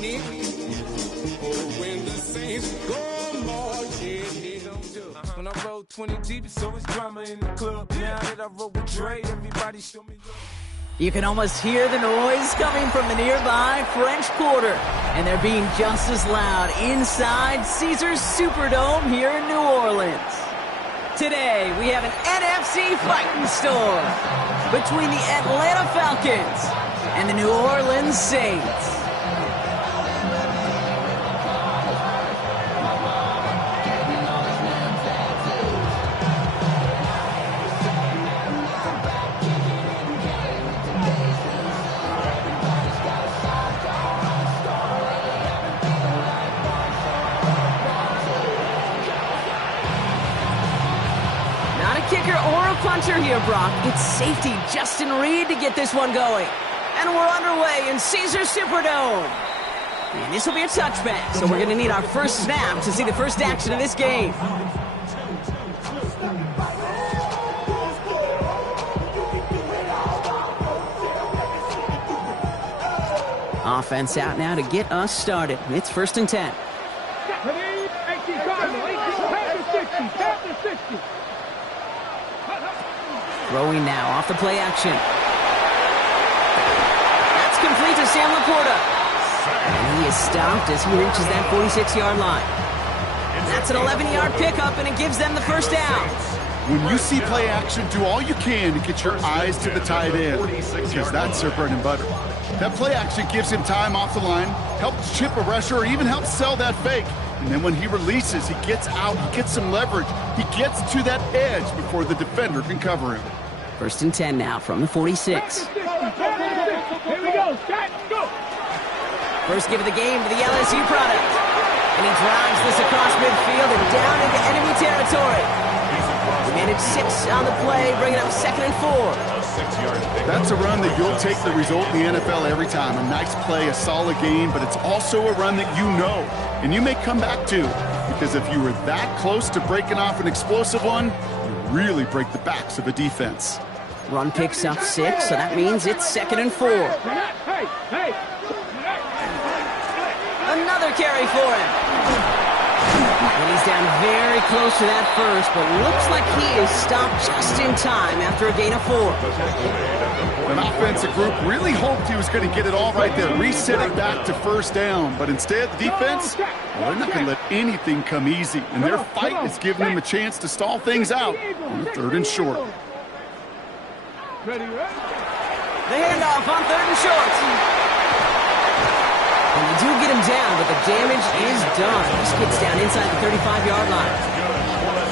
me. Oh, when the Saints go marching. When I roll 20 deep, it's always drama in the club. Now that I roll with Dre, everybody show me love. You can almost hear the noise coming from the nearby French Quarter. And they're being just as loud inside Caesars Superdome here in New Orleans. Today, we have an NFC fighting storm between the Atlanta Falcons and the New Orleans Saints. Kicker or a puncher here, Brock. It's safety Justin Reed to get this one going. And we're underway in Caesars Superdome. And this will be a touchback, so we're going to need our first snap to see the first action of this game. Offense out now to get us started. It's 1st and 10. Throwing now off the play action. That's complete to Sam Laporta. And he is stopped as he reaches that 46-yard line. That's an 11-yard pickup, and it gives them the first down. When you see play action, do all you can to get your eyes to the tight end, because that's their bread and butter. That play action gives him time off the line, helps chip a rusher, or even helps sell that fake. And then when he releases, he gets out, he gets some leverage. He gets to that edge before the defender can cover him. 1st and 10 now from the 46. Here we go, Scott, go! First give of the game to the LSU product. And he drives this across midfield and down into enemy territory. He managed 6 on the play, bringing up 2nd and 4. That's a run that you'll take the result in the NFL every time. A nice play, a solid game, but it's also a run that you know, and you may come back to. Because if you were that close to breaking off an explosive one, you really break the backs of a defense. Run picks up 6, so that means it's 2nd and 4. Another carry for him. And he's down very close to that first, but looks like he is stopped just in time after a gain of 4. An offensive group really hoped he was going to get it all right there, reset it back to 1st down. But instead, the defense, well, they're not going to let anything come easy. And their fight is giving them a chance to stall things out on the 3rd and short. The handoff on 3rd and short. And they do get him down, but the damage is done. This gets down inside the 35-yard line.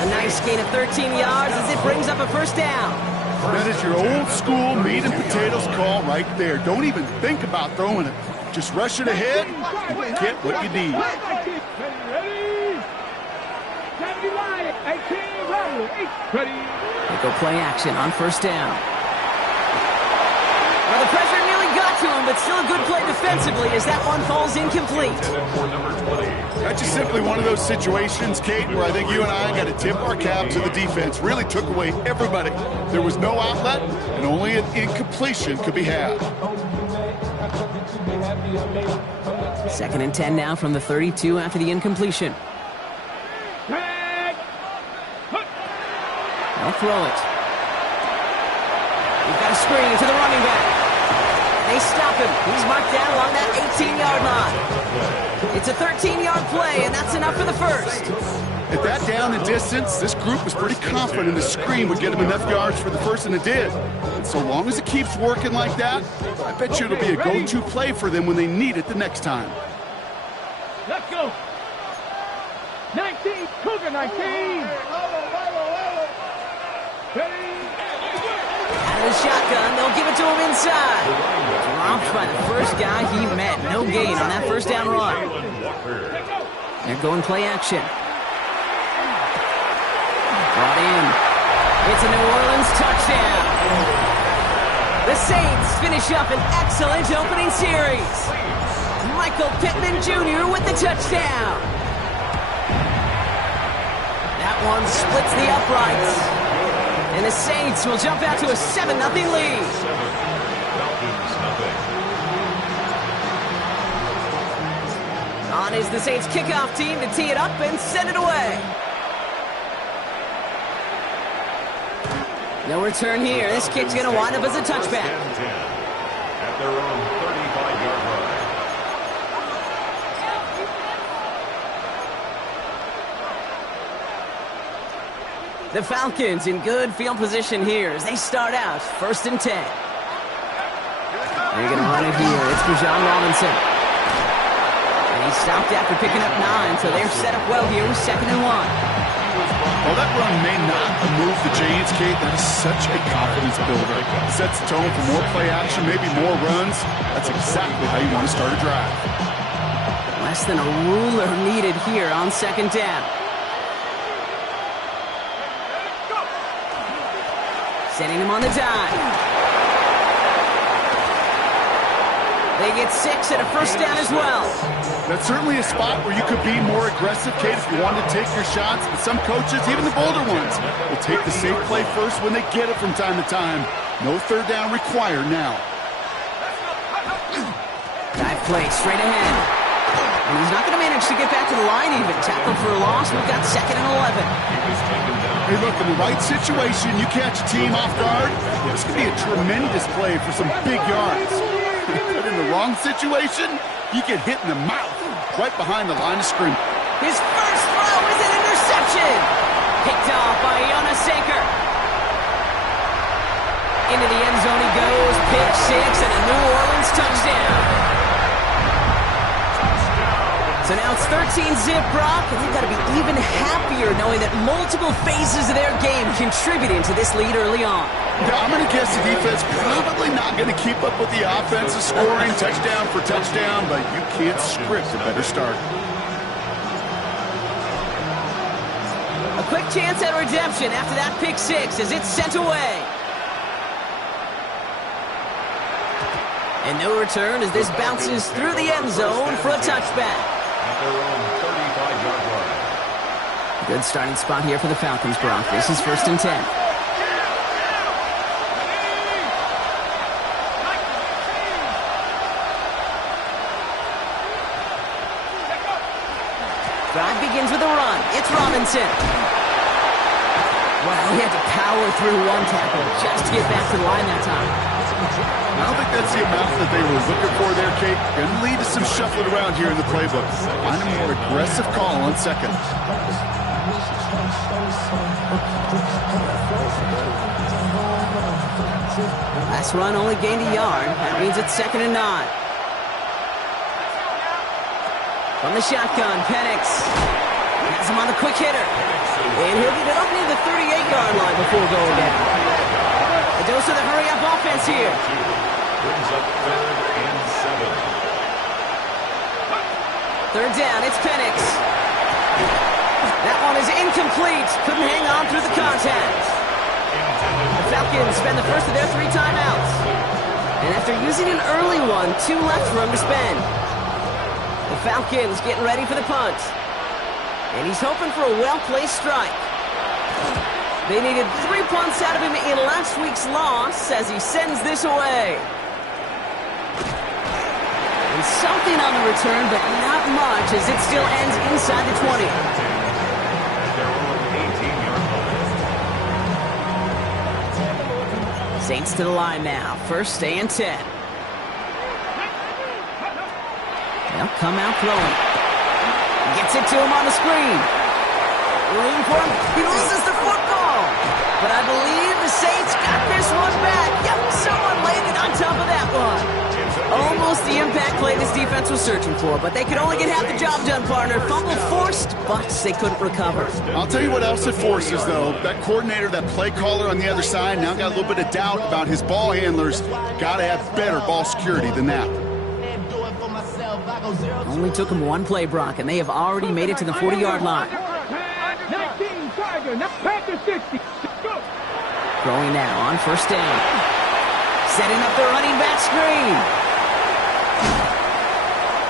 A nice gain of 13 yards as it brings up a 1st down. That is your old school meat and potatoes call right there. Don't even think about throwing it. Just rush it ahead and get what you need. They go play action on 1st down. Well, the pressure nearly got to him, but still a good play defensively as that one falls incomplete. That's just simply one of those situations, Kate, where I think you and I got to tip our cap to the defense. Really took away everybody. There was no outlet, and only an incompletion could be had. 2nd and 10 now from the 32 after the incompletion. They'll throw it. We've got a screen to the running back. They stop him. He's marked down along that 18-yard line. It's a 13-yard play, and that's enough for the 1st. At that down and distance, this group was pretty confident the screen would get them enough yards for the 1st, and it did. And so long as it keeps working like that, I bet you it'll be a go-to play for them when they need it the next time. Let's go. 19, Cougar 19. Out of the shotgun, they'll give it to him inside. Dropped by the first guy he met. No gain on that 1st down run. They're going play action. Brought in. It's a New Orleans touchdown. The Saints finish up an excellent opening series. Michael Pittman Jr. with the touchdown. That one splits the uprights. And the Saints will jump out to a 7-0 lead. On is the Saints kickoff team to tee it up and send it away. No return here. This kick's going to wind up as a touchback. At their own 35-yard line. The Falcons in good field position here as they start out 1st and 10. They're going to run it here. It's Bijan Robinson. And he stopped after picking up 9, so they're set up well here with 2nd and 1. Well, that run may not move the Giants, Kate. That is such a confidence builder. Sets the tone for more play action, maybe more runs. That's exactly how you want to start a drive. Less than a ruler needed here on 2nd down. Setting him on the dime. They get 6 and a 1st down as well. That's certainly a spot where you could be more aggressive, Kate, if you want to take your shots. But some coaches, even the bolder ones, will take the safe play first when they get it from time to time. No 3rd down required now. Dive play straight ahead. And he's not going to manage to get back to the line even. Tackled for a loss. We've got 2nd and 11. Hey, look, in the right situation, you catch a team off guard, this could be a tremendous play for some big yards. But in the wrong situation, you get hit in the mouth right behind the line of scrimmage. His first throw is an interception. Picked off by Jonas Sanker. Into the end zone he goes. Pick 6 and a New Orleans touchdown. So now it's 13-zip, Brock, and they've got to be even happier knowing that multiple phases of their game contributing to this lead early on. Yeah, I'm going to guess the defense probably not going to keep up with the offensive scoring touchdown for touchdown, but you can't script a better start. A quick chance at redemption after that pick 6 as it's sent away. And no return as this bounces through the end zone for a touchback. At their own 35-yard line. Good starting spot here for the Falcons, Brock. This is 1st and 10. Drive begins with a run. It's Robinson. Well, he had to power through one tackle just to get back to the line that time. I don't think that's the amount that they were looking for there, Kate. Going to lead to some shuffling around here in the playbook. Find a more aggressive call on 2nd. Last run only gained a yard. That means it's 2nd and 9. From the shotgun, Penix has him on the quick hitter. And he'll get it up near the 38-yard line before going down. A dose of the hurry-up offense here. Brings up 3rd and 7. 3rd down, it's Penix. That one is incomplete. Couldn't hang on through the contact. The Falcons spend the first of their 3 timeouts. And after using an early one, 2 left for him to spend. The Falcons getting ready for the punt. And he's hoping for a well-placed strike. They needed 3 punts out of him in last week's loss as he sends this away. And something on the return, but not much as it still ends inside the 20. Their own 18-yard line. Saints to the line now. 1st and 10. They'll come out throwing. Gets it to him on the screen. Room for him. He loses the football. But I believe the Saints got this one back. Yep, someone landed on top of that one. Almost the impact play this defense was searching for, but they could only get half the job done, partner. Fumble forced, but they couldn't recover. I'll tell you what else it forces, though. That coordinator, that play caller on the other side, now got a little bit of doubt about his ball handlers. Got to have better ball security than that. Only took him one play, Brock, and they have already made it to the 40-yard line. 19 Tiger, now Panther 60. Go. Throwing now on 1st down. Setting up the running back screen.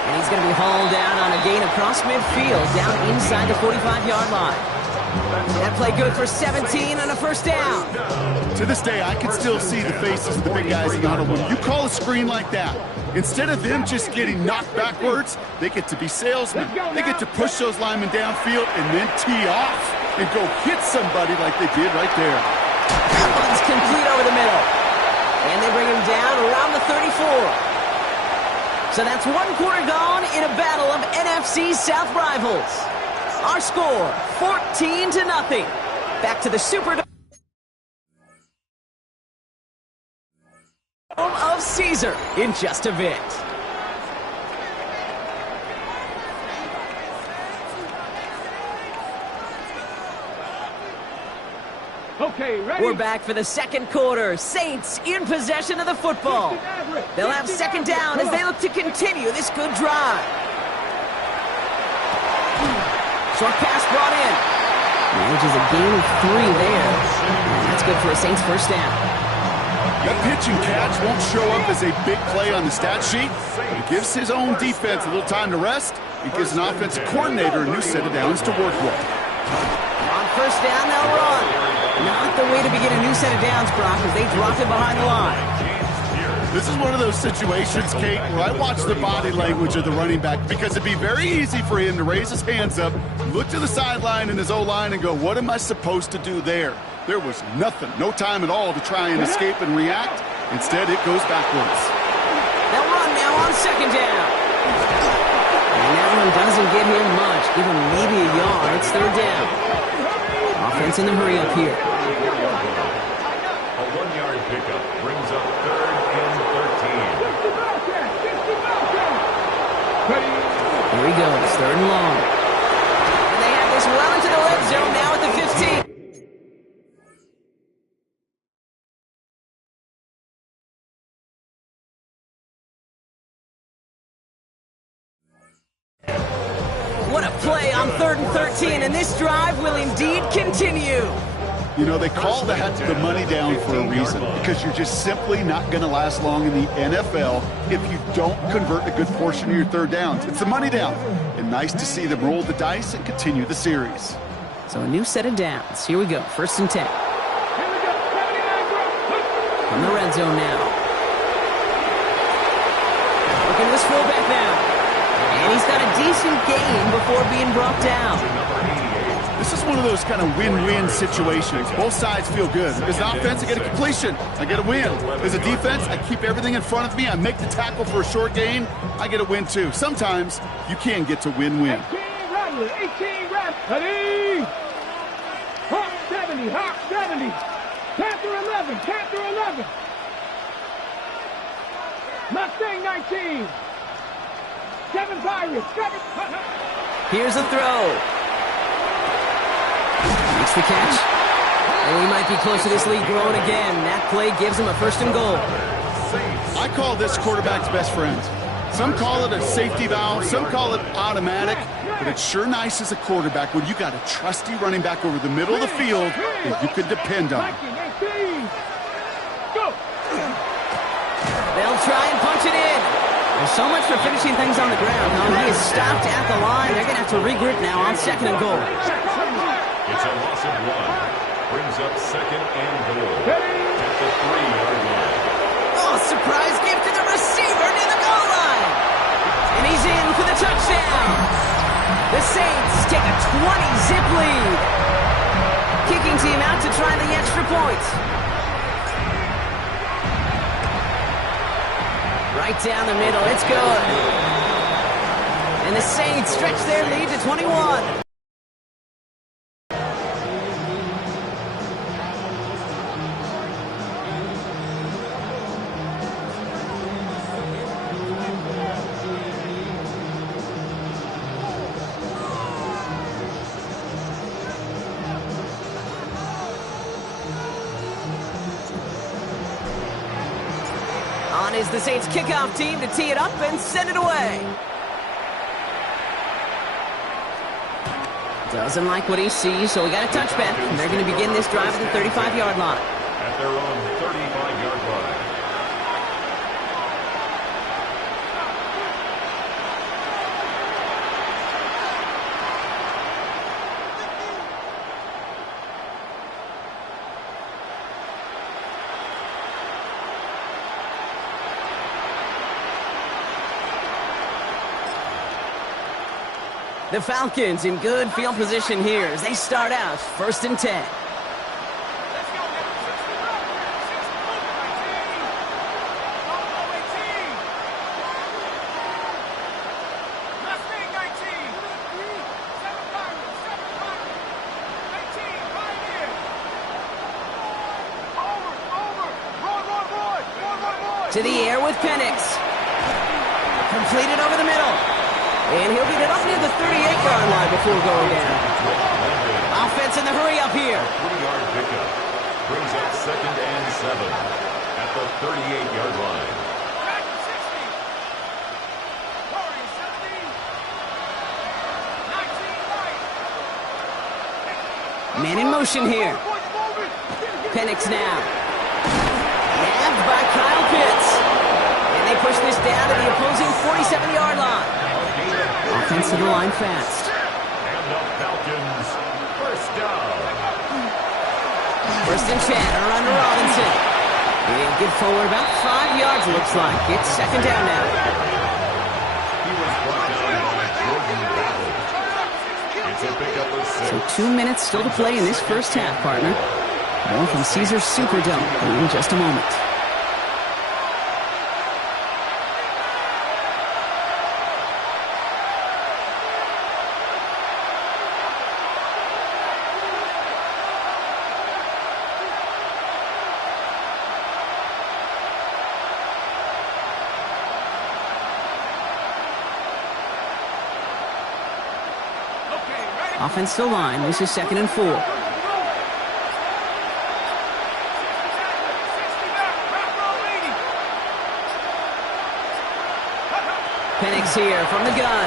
And he's going to be hauled down on a gain across midfield, down inside the 45-yard line. That play good for 17 on a first down. To this day, I can still see the faces of the big guys in the huddle. When you call a screen like that, instead of them just getting knocked backwards, they get to be salesmen. They get to push those linemen downfield and then tee off and go hit somebody like they did right there. That one's complete over the middle. And they bring him down around the 34. So that's one quarter gone in a battle of NFC South rivals. Our score, 14-0. Back to the Superdome of Caesar in just a bit. Okay, ready? We're back for the second quarter. Saints in possession of the football. They'll have second down as they look to continue this good drive. Short pass brought in. Manages a gain of 3 there. And that's good for a Saints first down. That pitch and catch won't show up as a big play on the stat sheet. It gives his own defense a little time to rest. It gives an offensive coordinator a new set of downs to work with. On first down, they'll run. Not the way to begin a new set of downs, Brock, as they dropped it behind the line. This is one of those situations, Kate, where I watch the body language of the running back because it'd be very easy for him to raise his hands up, look to the sideline and his O-line and go, what am I supposed to do there? There was nothing, no time at all to try and escape and react. Instead, it goes backwards. They'll run now on second down. And that one doesn't give him much. Give him maybe a yard. It's third down. Offense in the hurry up here. A 1-yard pickup brings up 3rd and 13. Here he goes, third and long. And they have this well into the red zone now at the 15. What a play on 3rd and 13, and this drive will indeed continue. You know, they call that the money down for a reason, because you're just simply not going to last long in the NFL if you don't convert a good portion of your third downs. It's the money down, and nice to see them roll the dice and continue the series. So a new set of downs. Here we go, 1st and 10. From the red zone now. Looking at this fullback now. And he's got a decent gain before being brought down. This is one of those kind of win-win situations. Both sides feel good. As an offense, I get a completion. I get a win. As a defense, I keep everything in front of me. I make the tackle for a short gain. I get a win, too. Sometimes you can get to win-win. 18 ready. Hawk 70, Hawk 70. Panther 11, Panther 11. Mustang 19. 7 Pirates, 7. Here's a throw. Makes the catch. And we might be close to this lead growing again. That play gives him a 1st and goal. I call this quarterback's best friend. Some call it a safety valve, some call it automatic, but it's sure nice as a quarterback when you got a trusty running back over the middle of the field that you can depend on. They'll try and punch it in. There's so much for finishing things on the ground. Now he is stopped at the line. They're going to have to regroup now on 2nd and goal. It's a loss of 1. Brings up 2nd and goal at the 3-yard line. Oh, surprise gift to the receiver near the goal line. And he's in for the touchdown. The Saints take a 20-zip lead. Kicking team out to try the extra point. Right down the middle, it's good. And the Saints stretch their lead to 21. On is the Saints kickoff team to tee it up and send it away. Doesn't like what he sees, so we got a touchback. And they're going to begin this drive at the 35-yard line. At their own 35-yard line. The Falcons in good field position here as they start out 1st and 10. To the air with Penix. Completed over the middle. And he'll get it up near the 38-yard line before going down. Offense in the hurry up here. 3-yard pickup. Brings up 2nd and 7 at the 38-yard line. Man in motion here. Penix now. Nabbed by Kyle Pitts. And they push this down to the opposing 47-yard line. Offense to the line fast. And the Falcons, first down. 1st and 10, run to Robinson. He'll get forward about 5 yards, looks like. It's 2nd down now. He was brought down by Jordan Battle. It's a pickup of 6. So 2 minutes still to play in this first half, partner. More from Caesars Superdome in just a moment. Offense to line. This is 2nd and 4. Penix here from the gun.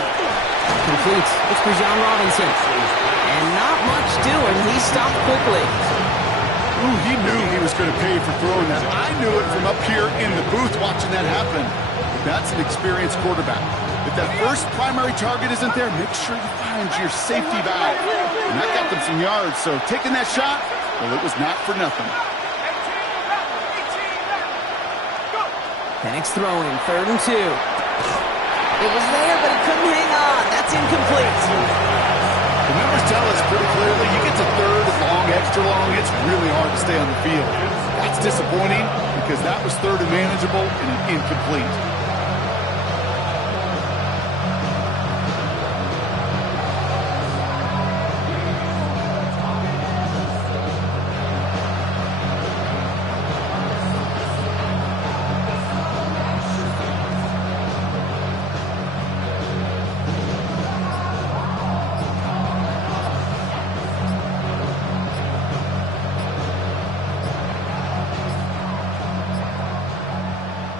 Complete. It's for John Robinson. And not much doing. He stopped quickly. Ooh, he knew he was going to pay for throwing that. I knew it from up here in the booth watching that happen. That's an experienced quarterback. If that first primary target isn't there, make sure you find your safety valve. And that got them some yards, so taking that shot, well, it was not for nothing. Penix throwing, 3rd and 2. It was there, but he couldn't hang on. That's incomplete. The numbers tell us pretty clearly, you get to 3rd and long, extra long, it's really hard to stay on the field. That's disappointing because that was 3rd and manageable and an incomplete.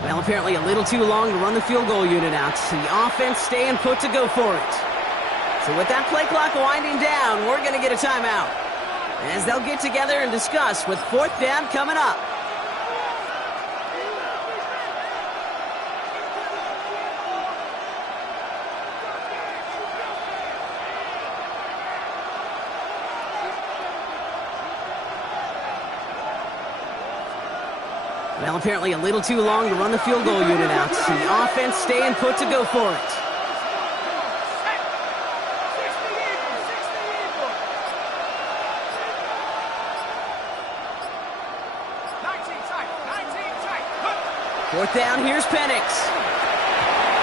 Well, apparently a little too long to run the field goal unit out. The offense staying put to go for it. So with that play clock winding down, we're going to get a timeout as they'll get together and discuss with 4th down coming up. Well, apparently a little too long to run the field goal unit out. The offense staying put to go for it. Fourth down, here's Penix.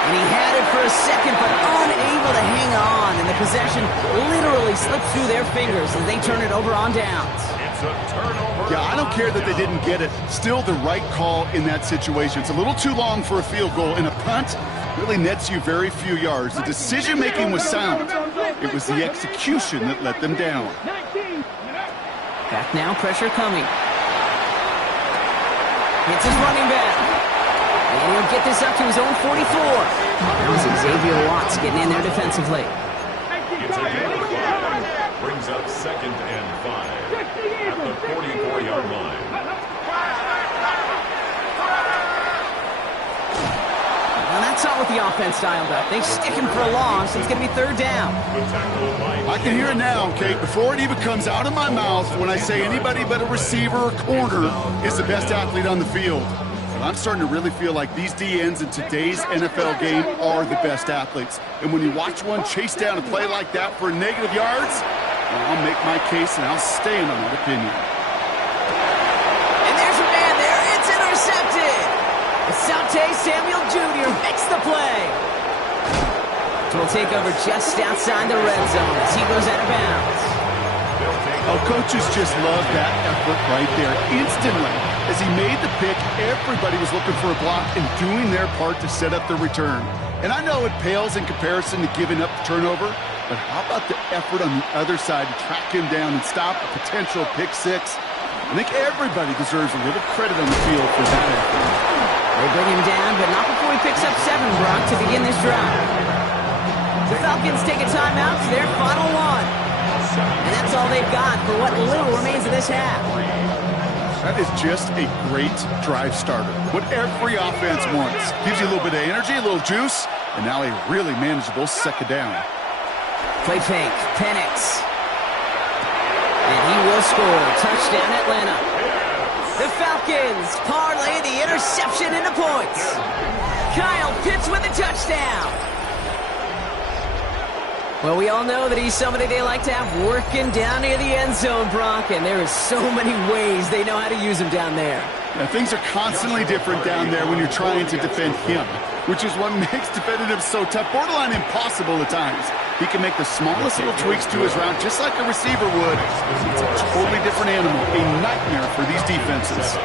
And he had it for a second, but unable to hang on. And the possession literally slipped through their fingers as they turn it over on downs. It's a turnover. Yeah, I don't care that they didn't get it. Still the right call in that situation. It's a little too long for a field goal, and a punt really nets you very few yards. The decision-making was sound. It was the execution that let them down. Back now, pressure coming. It's his running back. And he'll get this up to his own 44. That was Xavier Watts getting in there defensively. It's a gain of 5. Brings up 2nd and 5 at the 44-yard line. Well, that's not what the offense dialed up. They stick him for a loss, so it's going to be 3rd down. I can hear it now, Kate, before it even comes out of my mouth when I say anybody but a receiver or corner is the best athlete on the field. I'm starting to really feel like these DNs in today's NFL game are the best athletes. And when you watch one chase down a play like that for negative yards, well, I'll make my case and I'll stand on that opinion. And there's a man there. It's intercepted. Asante Samuel Jr. makes the play. Will take over just outside the red zone as he goes out of bounds. Oh, coaches just love that effort right there. Instantly, as he made the pick, everybody was looking for a block and doing their part to set up the return. And I know it pales in comparison to giving up the turnover, but how about the effort on the other side to track him down and stop a potential pick six? I think everybody deserves a little credit on the field for that effort. They bring him down, but not before he picks up 7, Brock, to begin this drive. The Falcons take a timeout to their final one. And that's all they've got for what little remains of this half. That is just a great drive starter. What every offense wants. Gives you a little bit of energy, a little juice, and now a really manageable second down. Play fake, Penix. And he will score. Touchdown, Atlanta. The Falcons parlay the interception into points. Kyle Pitts with a touchdown. Well, we all know that he's somebody they like to have working down near the end zone, Brock, and there is so many ways they know how to use him down there. Now, things are constantly different down there when you're trying to defend him, which is what makes defending him so tough, borderline impossible at times. He can make the smallest little tweaks to his route just like a receiver would. It's a totally different animal, a nightmare for these defenses.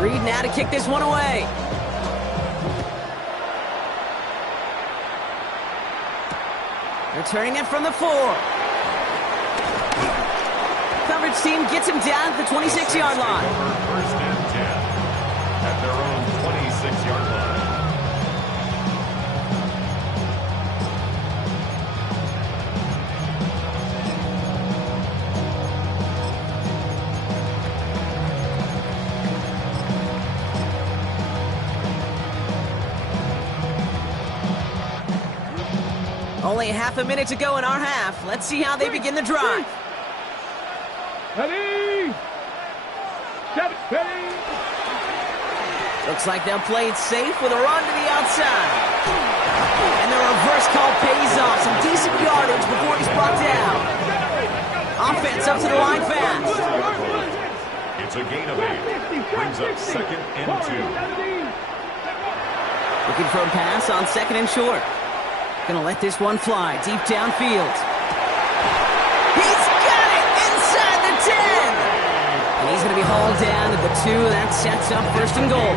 Reed now to kick this one away. Returning it from the 4. Coverage team gets him down at the 26-yard line. First and 10 at their own 26-yard line. Only half a minute to go in our half. Let's see how they begin the drive. Ready? Set, ready? Looks like they'll play it safe with a run to the outside. And the reverse call pays off. Some decent yardage before he's brought down. Offense up to the line fast. It's a gain of 8. Brings up 2nd and 2. Looking for a pass on 2nd and short. Gonna let this one fly deep downfield. He's got it inside the 10. And he's gonna be hauled down to the 2. That sets up 1st and goal.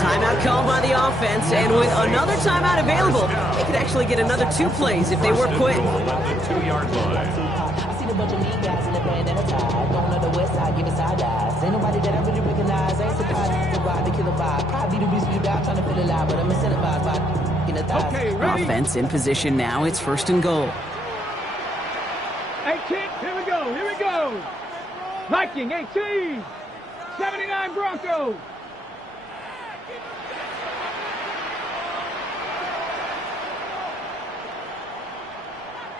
Timeout called by the offense, and with another timeout available, they could actually get another 2 plays if they were quick. At the 2-yard line. I seen a bunch of mean guys in the band and a tie. Going on the west side, giving side eyes. Ain't nobody that I really recognize. Ain't surprised to ride the killer vibe. Probably the reason you die trying to feel alive, but I'm incentivized by Okay, ready? Offense in position now. It's 1st and goal. 18, here we go, here we go. Viking, 18, 79 Broncos.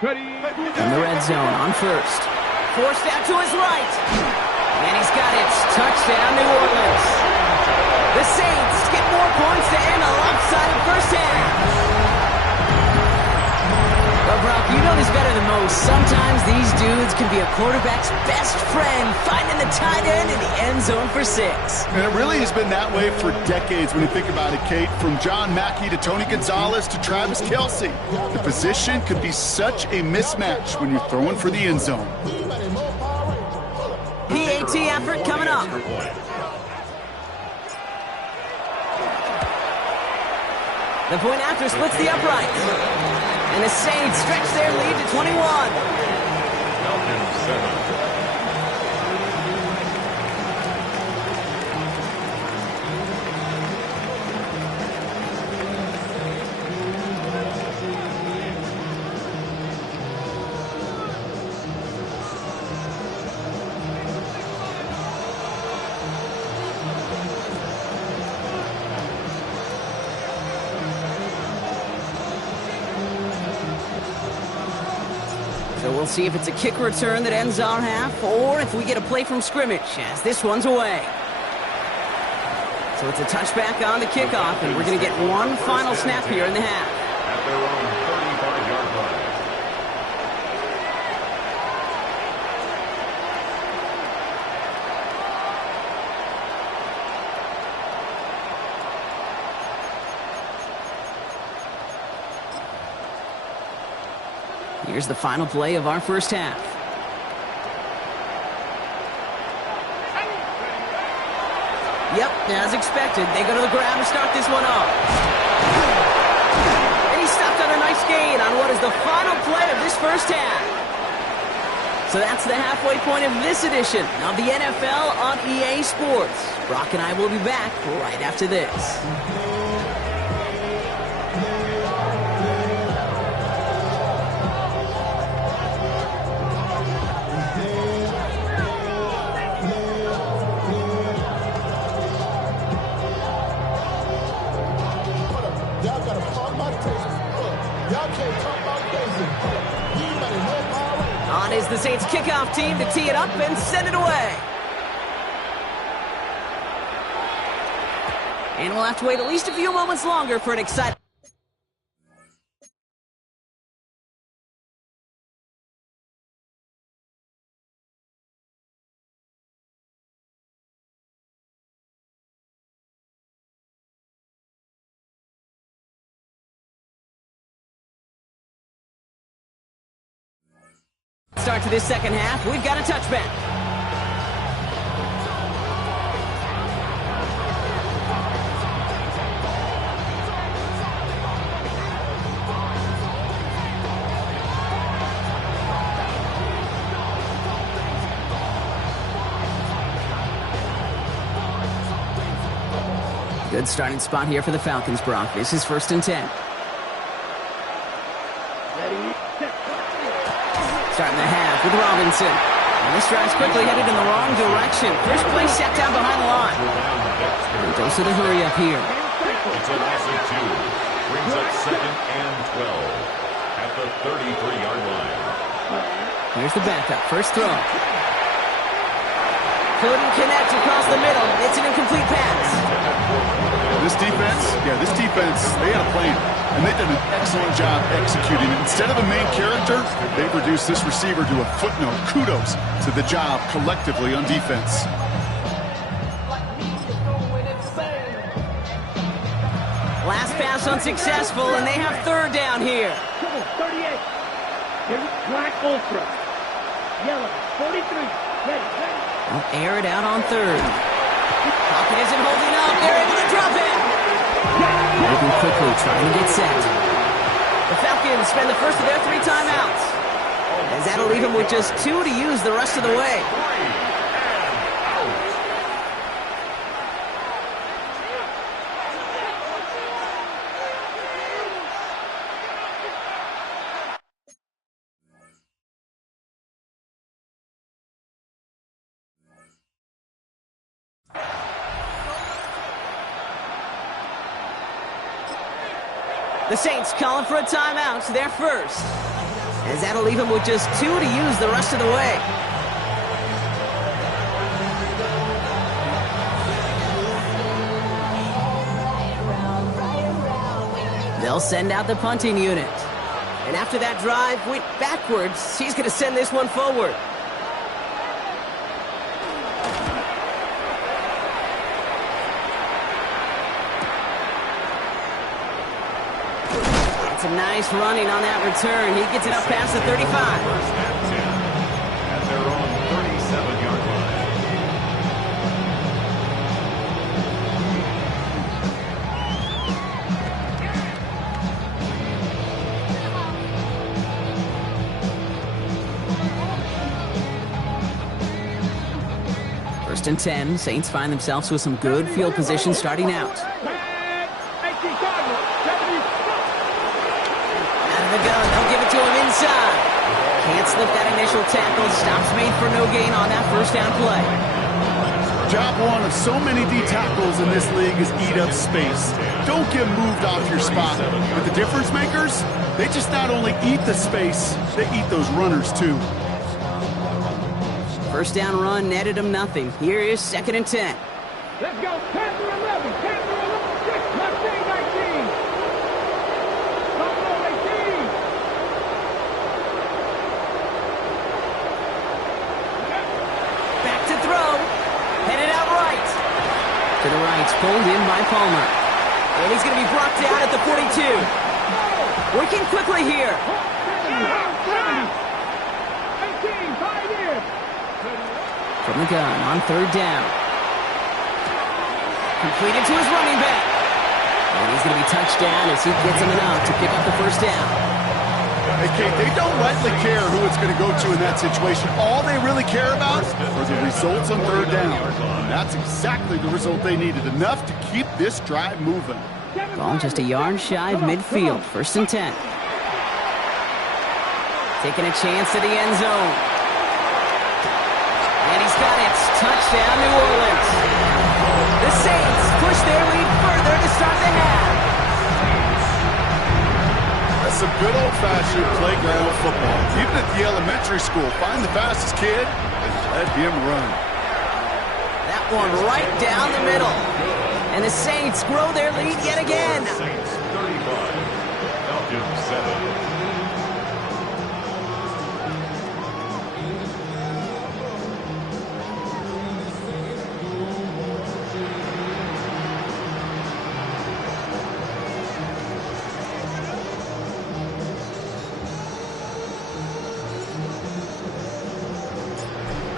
Ready? In the red zone on 1st. Forced out to his right. And he's got it. Touchdown, New Orleans. The Saints get more points to end a lopsided first half. Well, Brock, you know this better than most. Sometimes these dudes can be a quarterback's best friend, finding the tight end in the end zone for 6. And it really has been that way for decades when you think about it, Kate. From John Mackey to Tony Gonzalez to Travis Kelce. The position could be such a mismatch when you're throwing for the end zone. PAT effort coming up. The point after splits the uprights. And the Saints stretch their lead to 21. Falcons 7. we'll see if it's a kick return that ends our half, or if we get a play from scrimmage, as this one's away. So it's a touchback on the kickoff, and we're going to get one final snap here in the half. At their own 35-yard line. Here's the final play of our first half. Yep, as expected, they go to the ground to start this one off. And he stopped on a nice gain on what is the final play of this first half. So that's the halfway point of this edition of the NFL on EA Sports. Brock and I will be back right after this. On is the Saints kickoff team to tee it up and send it away. And we'll have to wait at least a few moments longer for an exciting... start to this second half. We've got a touchback. Good starting spot here for the Falcons, Brock. This is 1st and 10. Starting the half with Robinson. And this drive's quickly headed in the wrong direction. First play set down behind the line. And goes to the hurry up here. It's a loss of 2. Brings up 2nd and 12 at the 33-yard line. Here's the backup. First throw. Couldn't connect across the middle. It's an incomplete pass. This defense, they had a plan, and they've done an excellent job executing it. Instead of a main character, they've reduced this receiver to a footnote. Kudos to the job collectively on defense. Last pass unsuccessful, and they have 3rd down here. 38. Black ultra. Yellow. 43. Ready. They'll air it out on 3rd. Pocket isn't holding up. They're able to drop it. Moving quickly, trying to get set. The Falcons spend the first of their 3 timeouts, as that'll leave them with just 2 to use the rest of the way. The Saints calling for a timeout, their first, as that'll leave them with just 2 to use the rest of the way. They'll send out the punting unit. And after that drive went backwards, he's going to send this one forward. Some nice running on that return. He gets it up past the 35. First and 10 at their own 37-yard line. 1st and 10. Saints find themselves with some good field position starting out. They'll give it to him inside. Can't slip that initial tackle. Stops made for no gain on that 1st down play. Job one of so many D tackles in this league is eat up space. Don't get moved off your spot. But the difference makers, they just not only eat the space, they eat those runners too. First down run netted him nothing. Here is 2nd and 10. Let's go. Panther 11. Panther 11. 6. Mustang 19. Buffalo 18. Back to throw. Headed out right. To the right. Pulled in by Palmer. And he's going to be brought down at the 42. Working quickly here. 18. 5 years. From the gun on 3rd down. Completed to his running back. And he's going to be touched down as he gets him enough to pick up the 1st down. Hey, Kate, they don't rightly care who it's going to go to in that situation. All they really care about are the results on 3rd down. And that's exactly the result they needed. Enough to keep this drive moving. Ball just a yard shy of midfield. 1st and 10. Taking a chance to the end zone. And he's got it. Touchdown, New Orleans. The Saints push their lead further to start the half. That's some good old-fashioned playground football. Even at the elementary school, find the fastest kid and let him run. That one right down the middle. And the Saints grow their lead yet again. Saints 35, Falcons 7.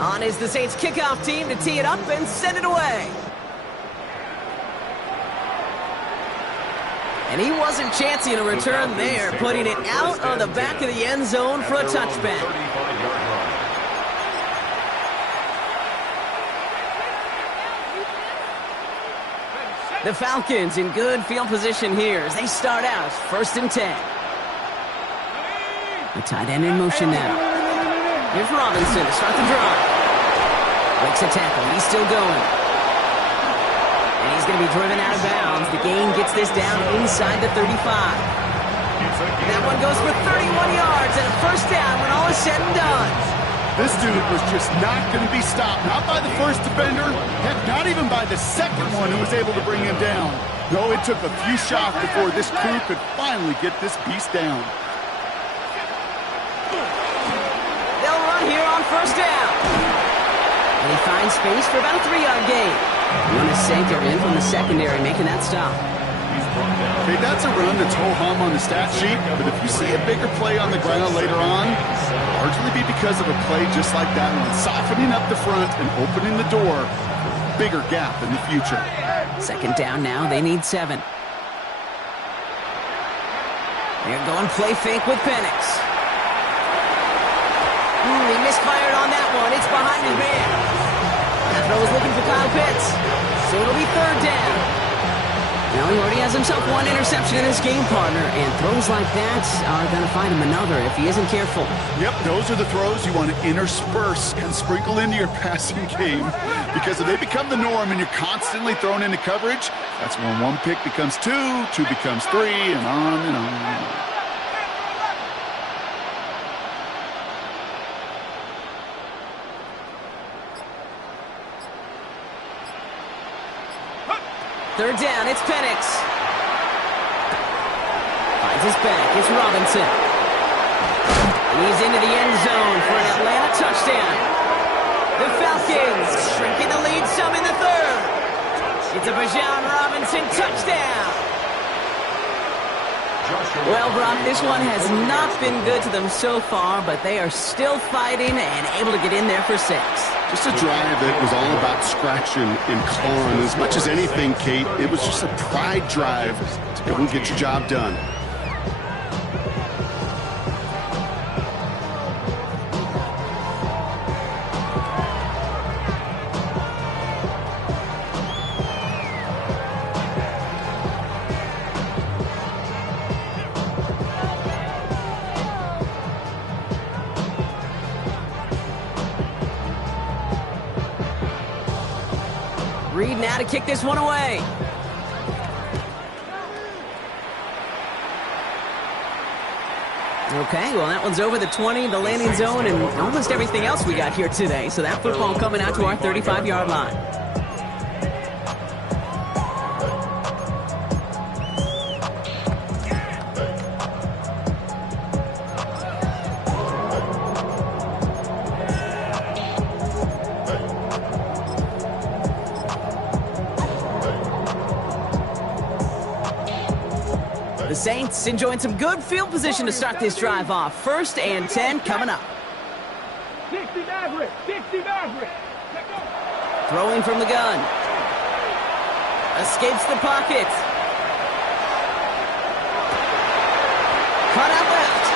On is the Saints kickoff team to tee it up and send it away. And he wasn't chancing a return there, putting it out on the back of the end zone for a touchback. The Falcons in good field position here as they start out 1st and 10. The tight end in motion now. Here's Robinson to start the drive. Breaks a tackle. He's still going. And he's going to be driven out of bounds. The gain gets this down inside the 35. That one goes for 31 yards and a 1st down when all is said and done. This dude was just not going to be stopped. Not by the first defender. Heck, not even by the second one who was able to bring him down. No, it took a few shots before this crew could finally get this beast down. They'll run here on 1st down. And he finds space for about a 3-yard gain. One is Sanker in from the secondary, making that stop. Okay, that's a run that's ho-hum on the stat sheet, but if you see a bigger play on the ground later on, it'll largely be because of a play just like that one, softening up the front and opening the door for a bigger gap in the future. 2nd down now, they need 7. They're going play fake with Penix. He misfired on that one. It's behind his man. That throw was looking for Kyle Pitts. So it'll be 3rd down. Now he already has himself one interception in his game, partner, and throws like that are going to find him another if he isn't careful. Yep, those are the throws you want to intersperse and sprinkle into your passing game, because if they become the norm and you're constantly thrown into coverage, that's when 1 pick becomes 2, 2 becomes 3, and on and on and on. Third down, it's Penix. Finds his back, it's Robinson. He's into the end zone for an Atlanta touchdown. The Falcons shrinking the lead some in the 3rd. It's a Bijan Robinson touchdown. Well, Brock, this one has not been good to them so far, but they are still fighting and able to get in there for 6. Just a drive that was all about scratching and clawing. As much as anything, Kate, it was just a pride drive to go and get your job done. now to kick this one away. Okay, well, that one's over the 20, the landing zone, and almost everything else we got here today. So that football coming out to our 35-yard line. The Saints enjoying some good field position to start this drive off. 1st and 10 coming up. 60 Maverick, 60 Maverick. Throwing from the gun. Escapes the pocket. Cut out left.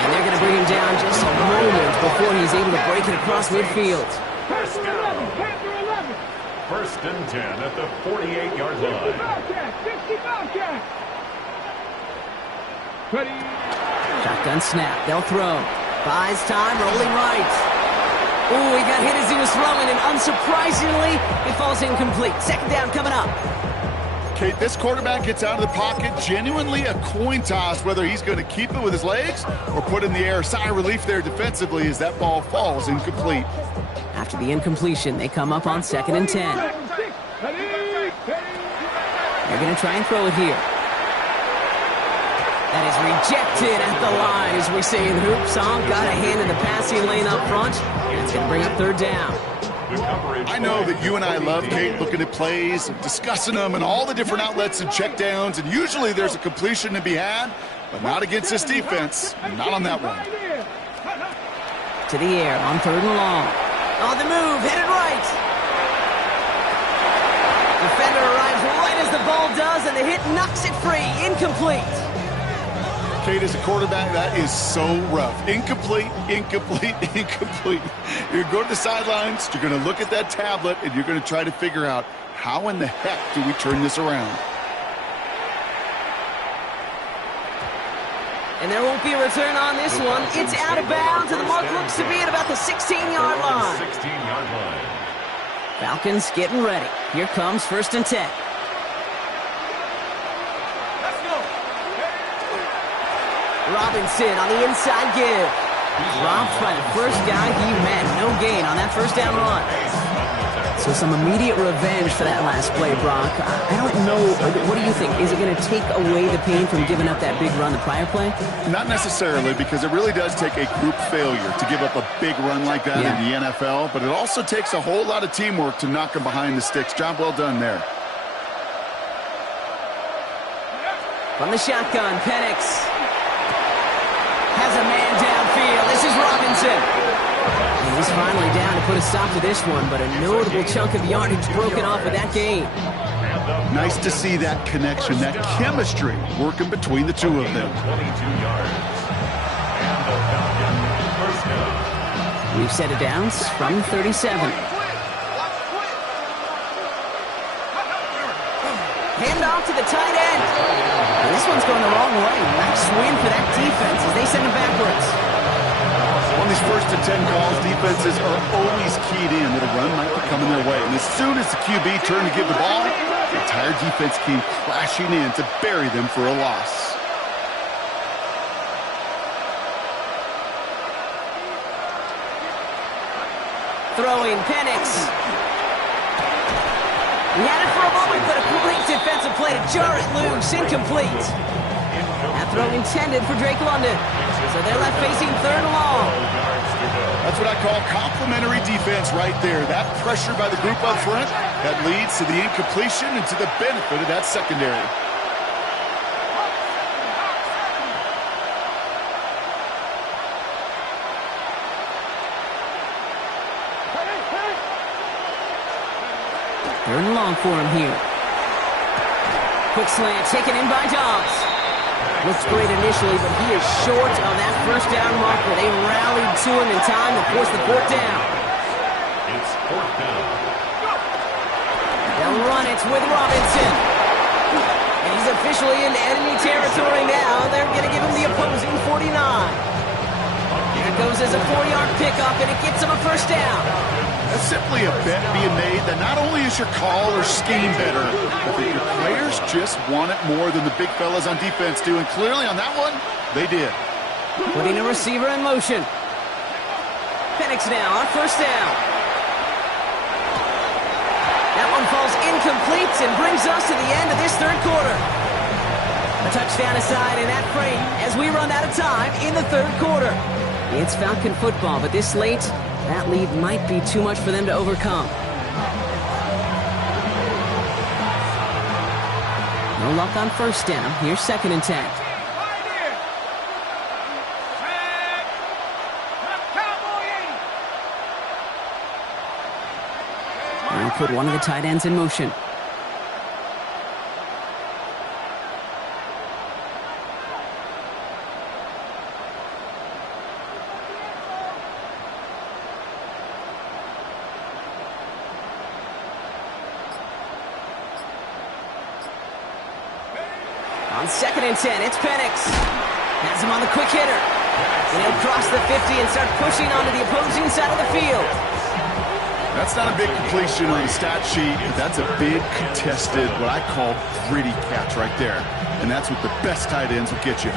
And they're going to bring him down just a moment before he's able to break it across midfield. First down. 1st and 10 at the 48-yard line. 60 Bobcat. Shotgun snap. They'll throw. Buys time. Rolling right. Ooh, he got hit as he was throwing, and unsurprisingly, it falls incomplete. 2nd down coming up. Kate, this quarterback gets out of the pocket, genuinely a coin toss whether he's going to keep it with his legs or put it in the air. Sigh of relief there defensively as that ball falls incomplete. After the incompletion, they come up on 2nd and 10. They're going to try and throw it here. That is rejected at the line, as we say in hoops. Got a hand in the passing lane up front, and it's going to bring up 3rd down. I know that you and I love, Kate, looking at plays, and discussing them, and all the different outlets and checkdowns, and usually there's a completion to be had, but not against this defense, not on that one. To the air on 3rd and long. On the move, headed right. Defender arrives right as the ball does, and the hit knocks it free. Incomplete. Kate, as a quarterback, that is so rough. Incomplete, incomplete, incomplete. You're going to go to the sidelines, you're going to look at that tablet, and you're going to try to figure out how in the heck do we turn this around. And there won't be a return on this one. It's out of bounds, and the mark looks to be at about the 16-yard line. 16-yard line. Falcons getting ready. Here comes 1st and 10. Robinson on the inside give. Dropped by the first guy he met. No gain on that 1st down run. So some immediate revenge for that last play, Brock. I don't know. What do you think? Is it going to take away the pain from giving up that big run the prior play? Not necessarily, because it really does take a group failure to give up a big run like that in the NFL. But it also takes a whole lot of teamwork to knock them behind the sticks. Job well done there. From the shotgun, Penix has a man downfield. This is Robinson. And he's finally down to put a stop to this one, but a notable chunk of yardage broken off with that gain. Nice to see that connection, that chemistry working between the two of them. 22 yards. And the Falcons first down. We've set it down from 37. Hand off to the tight end. And this one's going the wrong way. Nice win for that defense as they send it backwards. On these 1st and 10 calls, defenses are always keyed in that a run might be coming their way. And as soon as the QB turned to give the ball, the entire defense came crashing in to bury them for a loss. Throwing Penix. He had it for a moment, but a great defensive play to jar it loose. Incomplete. That throw intended for Drake London. So they're left facing 3rd and long. That's what I call complimentary defense right there. That pressure by the group up front, that leads to the incompletion and to the benefit of that secondary. Third and long for him here. Quick slant taken in by Dobbs. Looks great initially, but he is short of that 1st down marker. They rallied to him in time to force the 4th down. It's 4th down. They'll run it with Robinson. And he's officially in enemy territory now. They're going to give him the opposing 49. And it goes as a 4-yard pickup, and it gets him a 1st down. That's simply a bet being made that not only is your call or scheme better, but that your players just want it more than the big fellas on defense do. And clearly on that one, they did. Putting a receiver in motion. Penix now on first down. That one falls incomplete and brings us to the end of this third quarter. A touchdown aside in that frame as we run out of time in the third quarter. It's Falcon football, but this late, that lead might be too much for them to overcome. No luck on first down. Here's 2nd and 10. Now put one of the tight ends in motion. On 2nd and 10, it's Penix. Has him on the quick hitter. And he'll cross the 50 and start pushing onto the opposing side of the field. That's not a big completion on the stat sheet, but that's a big contested, what I call gritty catch right there. And that's what the best tight ends will get you.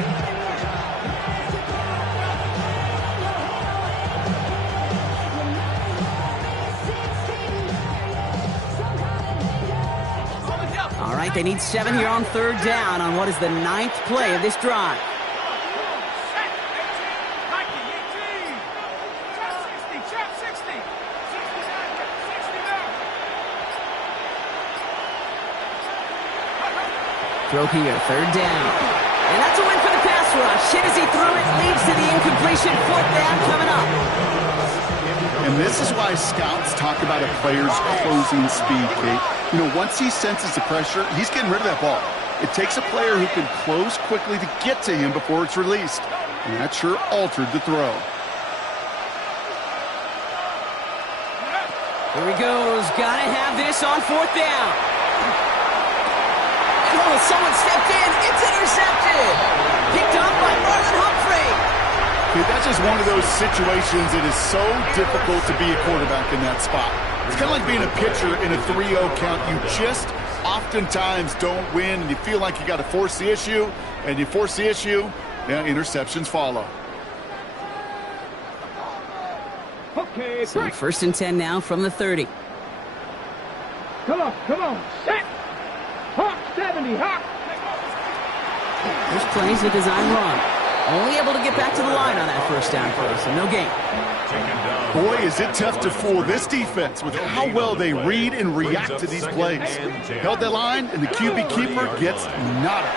All right, they need 7 here on third down on what is the 9th play of this drive. Throw here, third down. And that's a win for the pass rush. Hit as he threw it, leads to the incompletion. 4th down coming up. And this is why scouts talk about a player's closing speed, Kate. You know, once he senses the pressure, he's getting rid of that ball. It takes a player who can close quickly to get to him before it's released. And that sure altered the throw. Here he goes. Gotta have this on 4th down. Oh, someone stepped in. It's intercepted. Picked up by Marlon Humphrey. Okay, that's just one of those situations that is so difficult to be a quarterback in that spot. It's kind of like being a pitcher in a 3-0 count. You just oftentimes don't win, and you feel like you got to force the issue, and you force the issue, yeah, interceptions follow. Okay, So 1st and 10 now from the 30. Come on, set. Hawk 70, Hawk. This plays a design run. Only able to get back to the line on that first down play, so no gain. Boy, is it tough to fool this defense with how well they read and react to these plays. Held that line, and the QB keeper gets nada.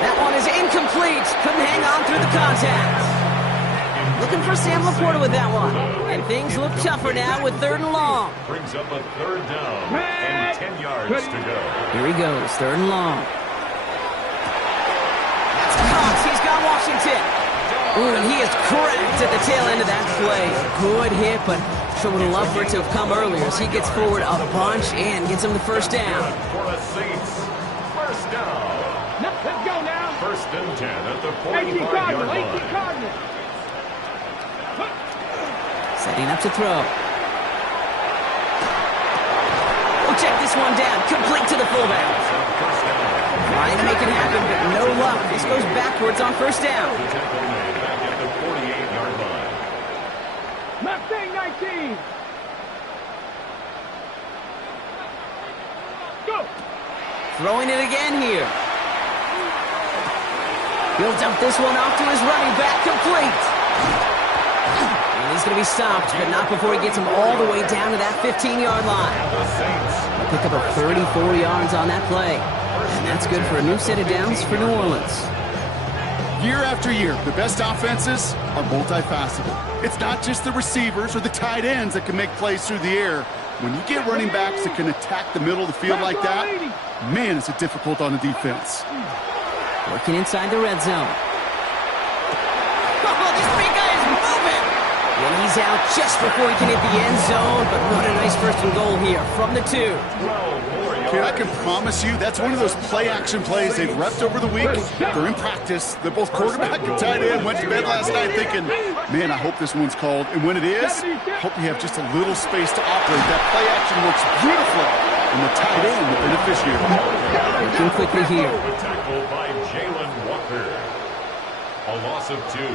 That one is incomplete. Couldn't hang on through the contact. Looking for Sam Laporta with that one. And things look tougher now with 3rd and long. Brings up a 3rd down and 10 yards to go. Here he goes, 3rd and long. That's Cox. He's got Washington. Ooh, and he is cracked at the tail end of that play. Good hit, but sure would have loved for it to have come earlier as he gets forward a bunch and gets him the first down. For the Saints, first down. Let's go now. 1st and 10 at the 18 45-yard Cardinal, 18 line. Cardinal. Setting up to throw. We'll check this one down. Complete to the fullback. Trying to make it happen, but no luck. This goes backwards on first down. The tackle made back at the 48-yard line. Mustang 19. Go. Throwing it again here. He'll dump this one off to his running back. Complete. And he's going to be stopped, but not before he gets him all the way down to that 15-yard line. He'll pick up a 34 yards on that play. And that's good for a new set of downs for New Orleans. Year after year, the best offenses are multifaceted. It's not just the receivers or the tight ends that can make plays through the air. When you get running backs that can attack the middle of the field like that, man, is it difficult on the defense. Working inside the red zone. Oh, this big guy is moving! And he's out just before he can hit the end zone, but what a nice 1st and goal here from the 2. 12 more Okay, I can promise you that's one of those play-action plays they've repped over the week. They're in practice. They're both quarterback and tight end. Went to bed last night thinking, man, I hope this one's called. And when it is, I hope you have just a little space to operate. That play-action works beautifully. And the tight end, the beneficiary. Looking quickly here. Tackle by Jalen Walker. A loss of 2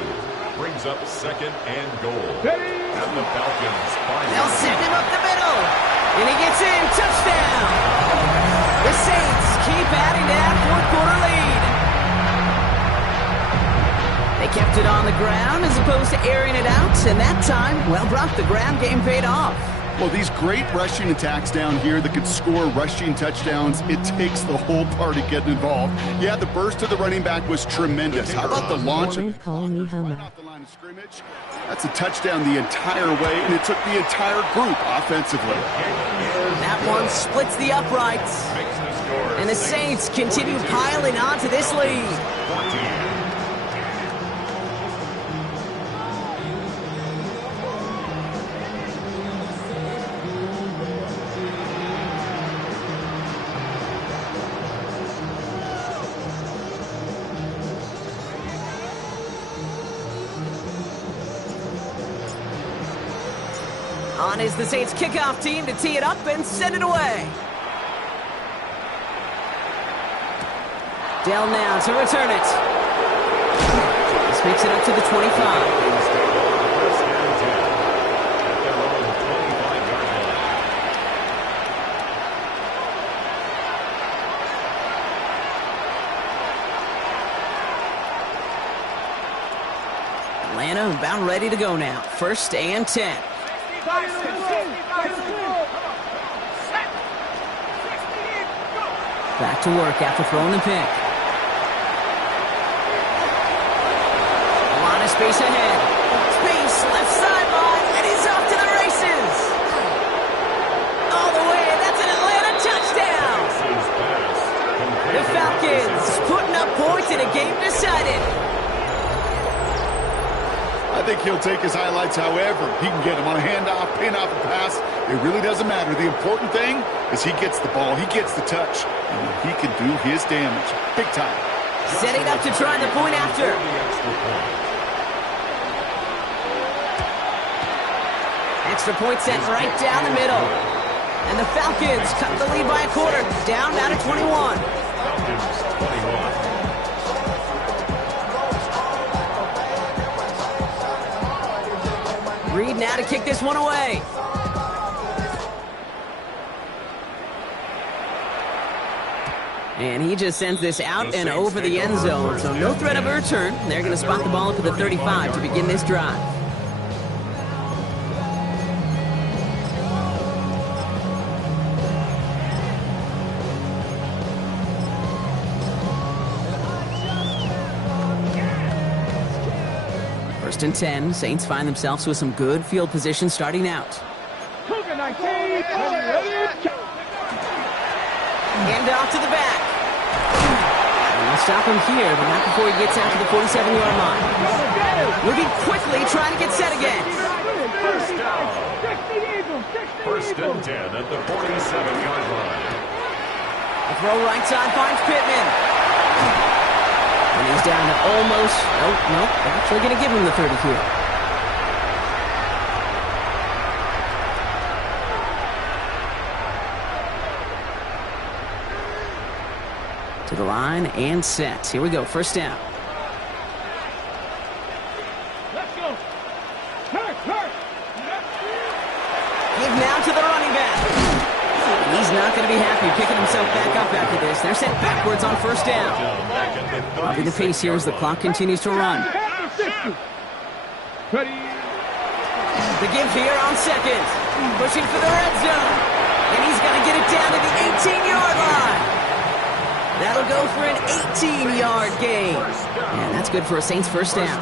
brings up 2nd and goal. And the Falcons find They'll send him up the middle. And he gets in. Touchdown. The Saints keep adding to that fourth-quarter lead. They kept it on the ground as opposed to airing it out. And that time, well, Brock, the ground game paid off. Well, these great rushing attacks down here that could score rushing touchdowns, it takes the whole party getting involved. Yeah, the burst of the running back was tremendous. How about the launch right off the line of scrimmage? That's a touchdown the entire way, and it took the entire group offensively. That one splits the uprights. And the Saints continue piling on to this lead. On is the Saints kickoff team to tee it up and send it away. Dell now to return it. This makes it up to the 25. Atlanta about ready to go now. 1st and 10. Back to work after throwing the pick. A lot of space ahead. Space left sideline, and he's off to the races. All the way, that's an Atlanta touchdown. The Falcons putting up points in a game decided. I think he'll take his highlights however he can get them on a handoff, pin off, a pass. It really doesn't matter. The important thing is he gets the ball, he gets the touch, and he can do his damage. Big time. Setting up to try the point after. Extra point sent right down the middle. And the Falcons cut the lead by a quarter, down now to 21. Falcons 21. Reed now to kick this one away. And he just sends this out and over the end zone. So no threat of a return. They're going to spot the ball up at the 35 to begin this drive. First and 10. Saints find themselves with some good field position starting out. Hand off to the back. And we'll stop him here, but not before he gets out to the 47-yard line. Moving quickly, trying to get set again. First and 10 at the 47-yard line. The throw right side finds Pittman. And he's down to almost, no, they're actually going to give him the 30 here. To the line and set. Here we go, first down. Let's go. Hurt. Give now to the running back. He's not going to be happy picking himself back up after this. They're sent backwards on first down. I'll be the pace here as the clock continues to run. Ready. The give here on second. Pushing for the red zone. And he's going to get it down to the 18-yard line. That'll go for an 18-yard gain. And that's good for a Saints first down.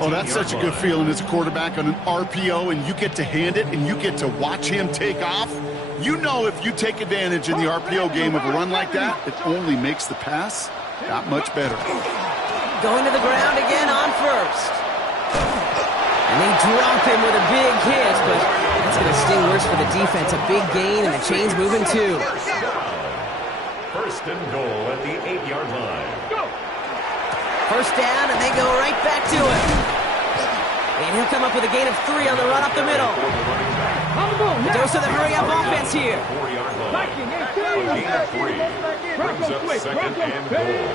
Oh, that's such a good feeling as a quarterback on an RPO, and you get to hand it, and you get to watch him take off. You know if you take advantage in the RPO game of a run like that, it only makes the pass that much better. Going to the ground again on first. And they drop him with a big hit, but that's going to sting worse for the defense. A big gain, and the chain's moving too. first and goal at the 8-yard line. Go! First down, and they go right back to him. And he'll come up with a gain of 3 on the run up the middle. The dose of the hurry-up offense here. 4-yard line. A gain of 3 brings up second and goal.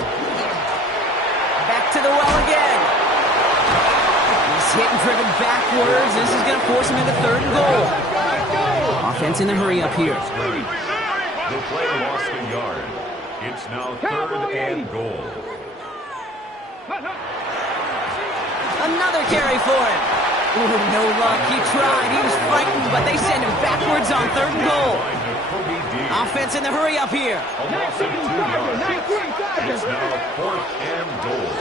Back to the well again. He's hit and driven backwards. This is going to force him into 3rd and goal. Offense in the hurry-up here. The play lost a yard. It's now 3rd and goal. Another carry for him. Ooh, no luck. He tried. He was frightened, but they send him backwards on 3rd and goal. Offense in the hurry-up here. A loss of 2 yards. It's now 4th and goal.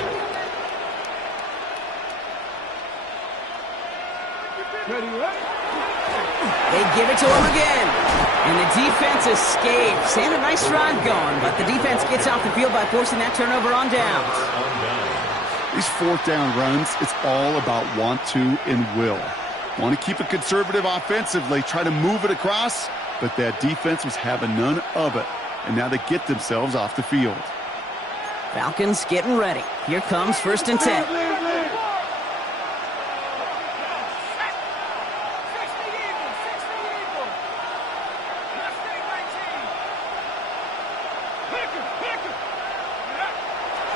They give it to him again. And the defense escapes. They had a nice drive going, but the defense gets off the field by forcing that turnover on downs. These 4th down runs, it's all about want to and will. Want to keep it conservative offensively, try to move it across, but that defense was having none of it. And now they get themselves off the field. Falcons getting ready. Here comes 1st and 10.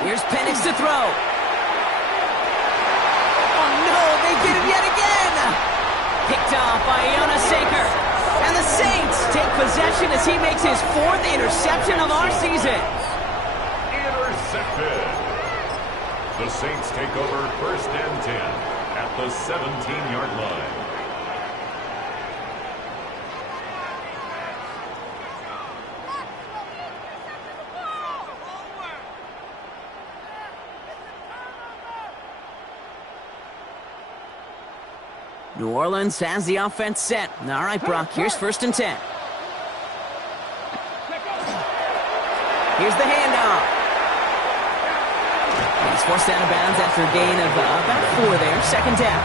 Here's Penix to throw. Oh no, they get him yet again. Picked off by Iona Saker. And the Saints take possession as he makes his 4th interception of our season. Intercepted. The Saints take over 1st and 10 at the 17-yard line. New Orleans has the offense set. All right, Brock, here's 1st and 10. Here's the handoff. He's forced out of bounds after a gain of about 4 there. 2nd down.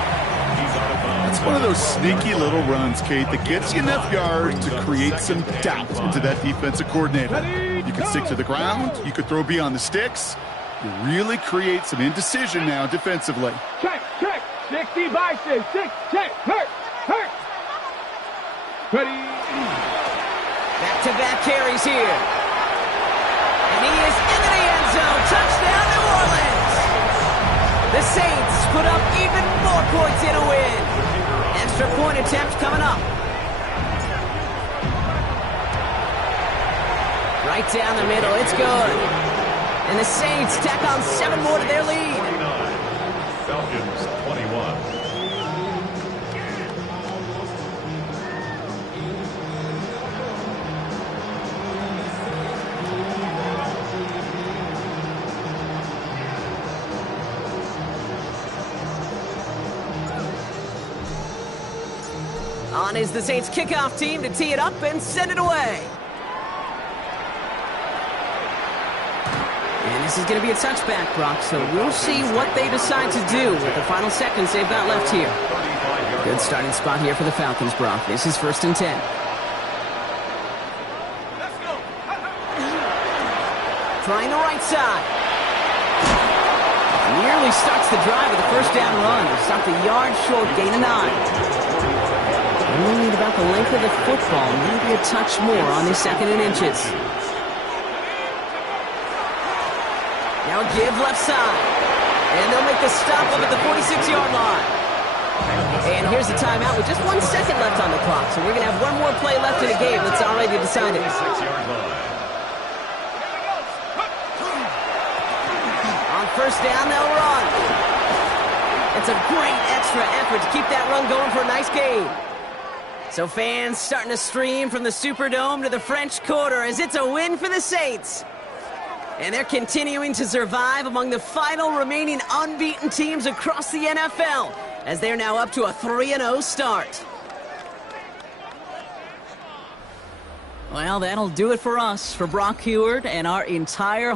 It's one of those sneaky little runs, Kate, that gets you enough yards to create some doubt into that defensive coordinator. You can stick to the ground. You could throw beyond the sticks. You really create some indecision now defensively. Check, check. 60 by 6, check, hurt. Ready. Back-to-back carries here. And he is into the end zone. Touchdown, New Orleans. The Saints put up even more points in a win. Extra point attempt coming up. Right down the middle. It's good. And the Saints tack on 7 more to their lead. 29. Falcons 21. On is the Saints kickoff team to tee it up and send it away. And this is going to be a touchback, Brock, so we'll see what they decide to do with the final seconds they've got left here. Good starting spot here for the Falcons, Brock. This is 1st and 10. Trying the right side. Nearly starts the drive with a 1st down run. Stopped a yard short, gain of 9. Only need about the length of the football, maybe a touch more on the 2nd and inches. Now a give left side. And they'll make the stop up at the 46-yard line. And here's the timeout with just 1 second left on the clock. So we're going to have one more play left in the game that's already decided. On 1st down, they'll run. It's a great extra effort to keep that run going for a nice gain. So fans starting to stream from the Superdome to the French Quarter as it's a win for the Saints. And they're continuing to survive among the final remaining unbeaten teams across the NFL as they're now up to a 3-0 start. Well, that'll do it for us, for Brock Huard and our entire